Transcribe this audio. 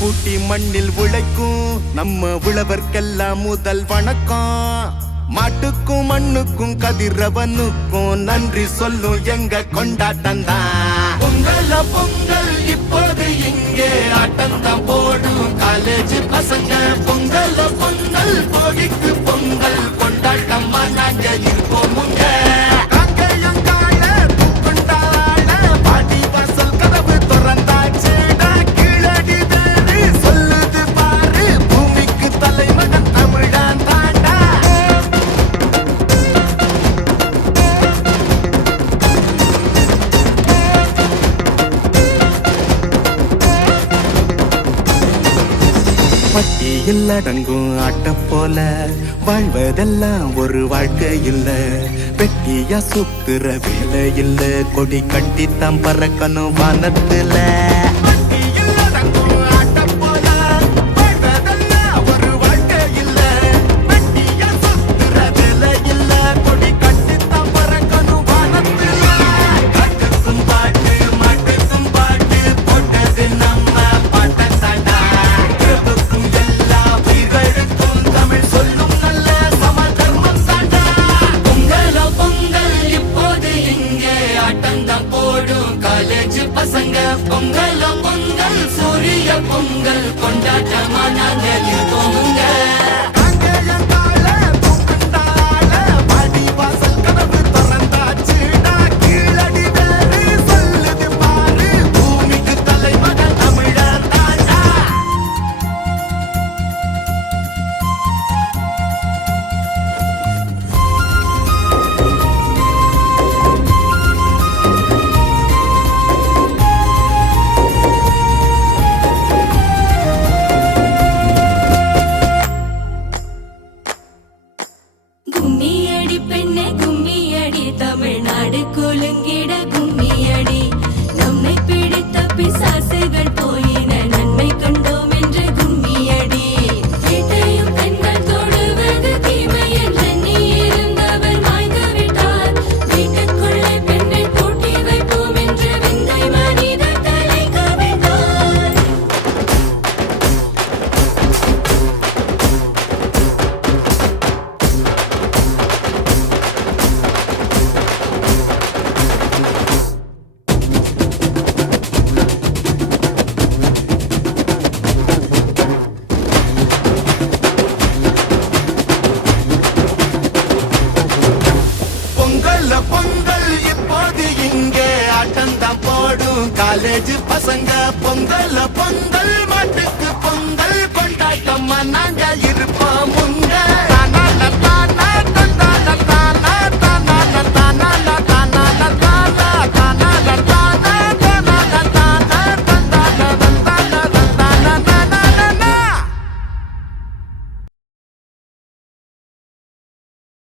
பூட்டி மண்ணில் உழைக்கும் நம்ம உழவர்க்கெல்லாம் முதல் வணக்கம். மாட்டுக்கும் மண்ணுக்கும் கதிரவனுக்கும் நன்றி சொல்லும் எங்க கொண்டாட்டம் தான். பொங்கல் பொங்கல் இப்போது இங்கே ஆட்டம்தான் போடும் காலேஜ் பசங்க. பொங்கல் பொங்கல் போகிக்கு பொங்கல் கொண்டாட்டமா நாங்க இருப்போமுங்க. பட்டியில் அடங்கும் ஆட்ட போல வாழ்வதெல்லாம் ஒரு வாழ்க்கை இல்ல. வெட்டியா சுத்துற வேலை இல்ல, கொடி கட்டித்தான் பறக்கணும் வானத்துல. பொங்கல் பொங்கல் சூரிய பொங்கல் கொண்டாட்டமா நாங்க இருப்போமுங்க. கும்மியடி பெண்ணே கும்மியடி, தமிழ்நாடு குலுங்கிட கும்மியடி. நம்மை பிடித்த பிசாசுகள் போயின, நன்மை கண்டோம் என்று கும்மியடி. வீட்டையும் பெண்கள் தொடுவது தீமை என்று நீ இருந்தவர் மாய்ந்து விட்டார். வீட்டுக்குள்ளே பெண்ணை பூட்டி வைப்போம் என்று விந்தை மனிதர் தலை கவிழ்ந்தார். பொங்கல் இப்போது இங்கே ஆட்டம்தான் போடும் காலேஜ் பசங்க. பொங்கல் பொங்கல்